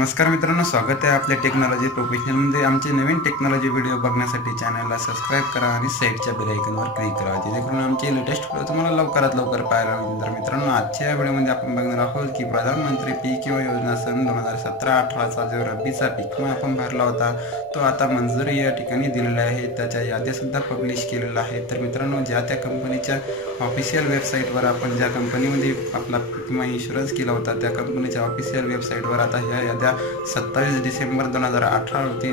नमस्कार मित्रांनो स्वागत आहे आपल्या टेक्नॉलॉजी प्रोफेशनलमध्ये आमचे नवीन टेक्नॉलॉजी व्हिडिओ बघण्यासाठी चॅनलला सबस्क्राईब करा आणि साईडच्या बेलायकनवर क्लिक करा जेणेकरून आमचे लेटेस्ट व्हिडिओ तुम्हाला लवकरात लवकर पाहायला मिळतील. तर मित्रांनो आजच्या या व्हिडिओमध्ये आपण बघणार आहोत की प्रधानमंत्री पीक विमा योजना सन दोन हजार सतरा अठराचा जो रब्बीचा पीक विमा आपण भरला होता तो आता मंजुरी या ठिकाणी दिलेला आहे. त्याच्या यादीसुद्धा पब्लिश केलेल्या आहेत तर मित्रांनो ज्या त्या कंपनीच्या ऑफिशियल वेबसाईटवर आपण ज्या कंपनीमध्ये आपला विमा इन्शुरन्स केला होता त्या कंपनीच्या ऑफिशियल वेबसाईटवर आता ह्या याद्या सत्तावीस डिसेंबर दोन हजार अठरा रोजी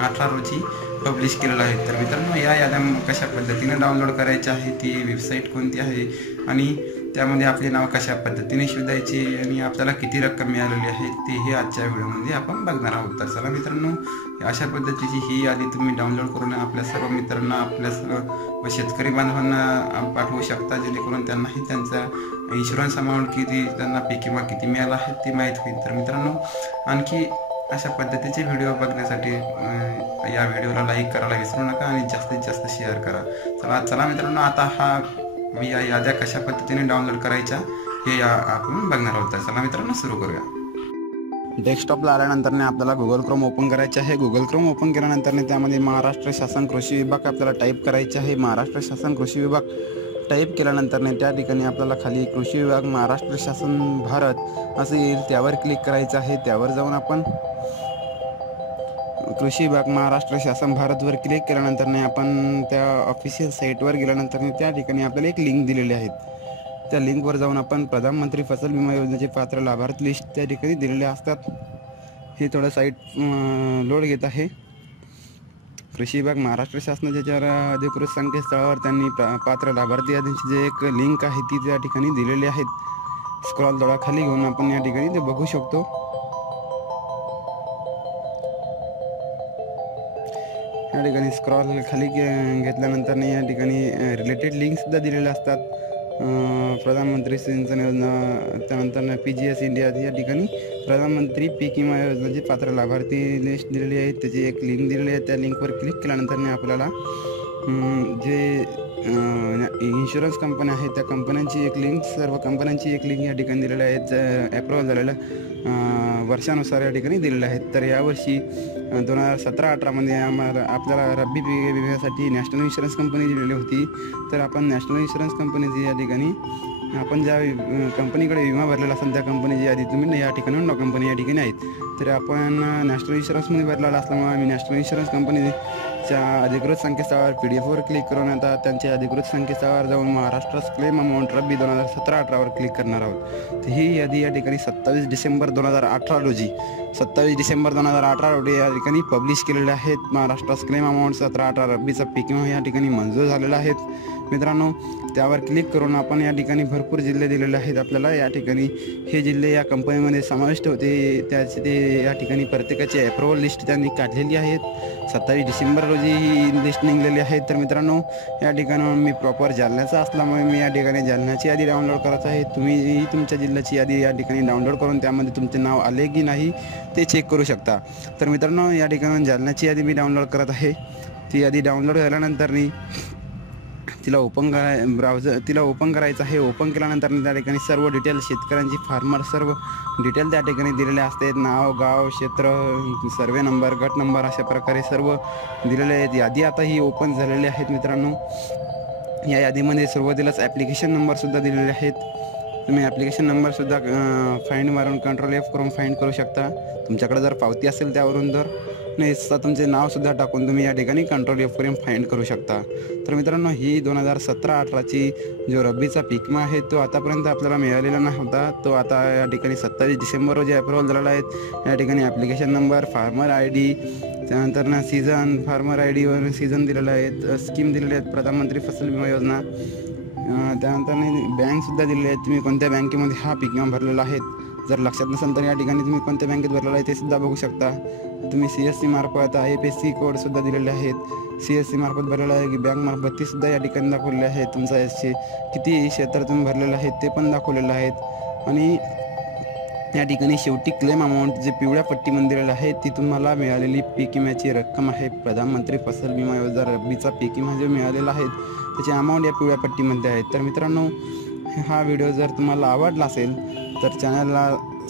अठरा रोजी पब्लिश केलेलं आहे. तर मित्रांनो या याद्या कशा पद्धतीने डाउनलोड करायच्या आहे ती वेबसाईट कोणती आहे? आणि त्यामध्ये आपले नाव कशा पद्धतीने शोधायचे आणि आपल्याला किती रक्कम मिळालेली आहे ते हे आजच्या व्हिडिओमध्ये आपण बघणार आहोत. तर चला मित्रांनो अशा पद्धतीची ही यादी तुम्ही डाउनलोड करून आपल्या सर्व मित्रांना आपल्या सर्व शेतकरी बांधवांना पाठवू शकता जेणेकरून त्यांनाही त्यांचा इन्शुरन्स अमाऊंट किती त्यांना पीक किंवा किती मिळाला आहे ते माहीत होईल. तर मित्रांनो आणखी अशा पद्धतीचे व्हिडिओ बघण्यासाठी या व्हिडिओला लाईक करायला विसरू नका आणि जास्तीत जास्त शेअर करा. चला चला मित्रांनो आता हा मी या याद्या कशा पद्धतीने डाउनलोड करायच्या हे या आपण बघणार आहोत. चला मित्रांनो सुरू करूया. डेस्कटॉपला आल्यानंतरने आपल्याला गुगल क्रोम ओपन करायचे आहे. गुगल क्रोम ओपन केल्यानंतरने त्यामध्ये महाराष्ट्र शासन कृषी विभाग आपल्याला टाईप करायचे आहे. महाराष्ट्र शासन कृषी विभाग टाईप केल्यानंतरने त्या ठिकाणी आपल्याला खाली कृषी विभाग महाराष्ट्र शासन भारत असं येईल त्यावर क्लिक करायचं आहे. त्यावर जाऊन आपण कृषी विभाग महाराष्ट्र शासन भारतवर क्लिक केल्यानंतरने आपण त्या ऑफिशियल साईटवर गेल्यानंतर त्या ठिकाणी आपल्याला एक लिंक दिलेली आहेत त्या लिंकवर जाऊन आपण प्रधानमंत्री फसल विमा योजनेचे पात्र लाभार्थी लिस्ट त्या ठिकाणी दिलेले असतात. हे थोडं साईट लोड घेत आहे. कृषी विभाग महाराष्ट्र शासनाच्या ज्या अधिकृत संकेतस्थळावर त्यांनी पात्र लाभार्थी यादींची जे एक लिंक आहे ती त्या ठिकाणी दिलेली आहेत. स्क्रॉल खाली घेऊन आपण या ठिकाणी ते बघू शकतो. या ठिकाणी स्क्रॉल खाली घेतल्यानंतर या ठिकाणी रिलेटेड लिंकसुद्धा दिलेल्या असतात. प्रधानमंत्री सिंचन योजना त्यानंतर पी जी एस इंडिया या ठिकाणी प्रधानमंत्री पीक विमा योजनेचे पात्र लाभार्थी लिस्ट दिलेली आहे. त्याची एक लिंक दिलेली आहे. त्या लिंकवर क्लिक केल्यानंतर आपल्याला जे इन्शुरन्स कंपन्या आहेत त्या कंपन्यांची एक लिंक सर्व कंपन्यांची एक लिंक या ठिकाणी दिलेली आहे. ॲप्रुव्हल झालेल्या वर्षानुसार या ठिकाणी दिलेल्या आहेत. तर यावर्षी दोन हजार सतरा अठरामध्ये आम्हाला आपल्याला रब्बी पीक विम्यासाठी नॅशनल इन्शुरन्स कंपनी दिलेली होती. तर आपण नॅशनल इन्शुरन्स कंपनीची या ठिकाणी आपण ज्या कंपनीकडे विमा भरलेला असेल त्या कंपनीची यादी तुम्ही या ठिकाणी नॉ कंपनी या ठिकाणी आहेत. तर आपण नॅशनल इन्शुरन्समध्ये भरलेला असल्यामुळे आम्ही नॅशनल इन्शुरन्स च्या अधिकृत संकेतस्थळावर पी डी एफवर क्लिक करून आता त्यांच्या अधिकृत संकेतस्थळावर जाऊन महाराष्ट्र क्लेम अमाऊंट रब्बी दोन हजार सतरा अठरावर क्लिक करणार आहोत. तर ही यादी या ठिकाणी सत्तावीस डिसेंबर दोन हजार अठरा रोजी सत्तावीस डिसेंबर दोन हजार अठरा रोजी या ठिकाणी पब्लिश केलेले आहेत. महाराष्ट्र क्लेम अमाऊंट सतरा अठरा रब्बीचा पीक विमा या ठिकाणी मंजूर झालेला आहेत. मित्रांनो त्यावर क्लिक करून आपण या ठिकाणी भरपूर जिल्हे दिलेले आहेत आपल्याला. या ठिकाणी हे जिल्हे या कंपनीमध्ये समाविष्ट होते. त्याचे ते या ठिकाणी प्रत्येकाची अप्रुव्हल लिस्ट त्यांनी काढलेली आहेत. सत्तावीस डिसेंबर रोजी ही लिस्ट निघलेली आहे. तर मित्रांनो या ठिकाणी मी प्रॉपर जालन्याचा असल्यामुळे मी या ठिकाणी जालन्याची यादी डाउनलोड करत आहे. तुम्ही तुमच्या जिल्ह्याची यादी या ठिकाणी डाउनलोड करून त्यामध्ये तुमचे नाव आले की नाही ते चेक करू शकता. तर मित्रांनो या ठिकाणी जालन्याची यादी मी डाउनलोड करत आहे. ती यादी डाउनलोड झाल्यानंतर तिला ओपन करा ब्राउझर तिला ओपन करायचं आहे. ओपन केल्यानंतर त्या ठिकाणी सर्व डिटेल शेतकऱ्यांची फार्मर सर्व डिटेल त्या ठिकाणी दिलेले असतात. नाव गाव क्षेत्र सर्वे नंबर गट नंबर अशा प्रकारे सर्व दिलेले आहेत. यादी आता ही ओपन झालेली आहेत मित्रांनो. या यादीमध्ये सुरुवातीलाच ॲप्लिकेशन नंबरसुद्धा दिलेले आहेत. तुम्ही ॲप्लिकेशन नंबरसुद्धा फाईंड मारून कंट्रोल एफ करून फाईंड करू शकता. तुमच्याकडे जर पावती असेल त्यावरून तर. नाही तुमचे नावसुद्धा टाकून तुम्ही या ठिकाणी कंट्रोल एफ करून फाईंड करू शकता. तर मित्रांनो ही दोन हजार सतरा अठराची जो रब्बीचा पिकमा आहे तो आतापर्यंत आपल्याला मिळालेला नव्हता. तो आता या ठिकाणी सत्तावीस डिसेंबर रोजी अप्रुव्हल झालेला आहे. या ठिकाणी application number farmer I D त्यानंतर ना सीझन फार्मर आय डीवर सीझन दिलेलं आहे स्कीम दिलेली आहेत प्रधानमंत्री फसल विमा योजना. त्यानंतर बँकसुद्धा दिलेली आहेत तुम्ही कोणत्या बँकेमध्ये हा पीक भरलेला आहेत जर लक्षात नसेल तर या ठिकाणी तुम्ही कोणत्या बँकेत भरलेला आहे ते सुद्धा बघू शकता. तुम्ही सी एस सी मार्फत आय एफ एस सी कोडसुद्धा दिलेले आहेत. सी एस सी मार्फत भरलेलं आहे की बँकमार्फत तीसुद्धा या ठिकाणी दाखवलेले आहेत तुमचा एस सी किती क्षेत्र तुम्ही भरलेलं आहे ते पण दाखवलेलं आहेत. आणि या ठिकाणी शेवटी क्लेम अमाऊंट जे पिवळ्या पट्टीमध्ये दिलेलं आहे ती तुम्हाला मिळालेली पीक विम्याची रक्कम आहे. प्रधानमंत्री फसल विमा योजना रब्बीचा पीक विमा जो मिळालेला आहे. त्याची अमाऊंट या पिवळ्या पट्टीमध्ये आहे. तर मित्रांनो हा व्हिडिओ जर तुम्हाला आवडला असेल तर चॅनलला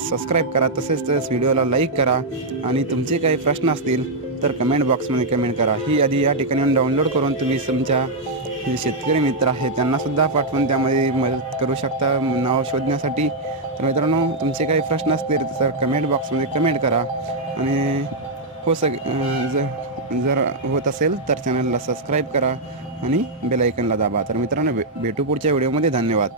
सबस्क्राईब करा. तसेच व्हिडिओला लाईक करा. आणि तुमचे काही प्रश्न असतील तर कमेंट बॉक्समध्ये कमेंट करा. ही यादी या ठिकाणी डाउनलोड करून तुम्ही तुमच्या जे शेतकरी मित्र आहेत त्यांनासुद्धा पाठवून त्यामध्ये मदत करू शकता. नाव शोधण्यासाठी तर मित्रांनो तुमचे काही प्रश्न असतील तर कमेंट बॉक्समध्ये कमेंट करा. आणि हो सग जर जर होत असेल तर चॅनलला सबस्क्राईब करा आणि बेलायकनला दाबा. तर मित्रांनो भे भेटू पुढच्या व्हिडिओमध्ये धन्यवाद.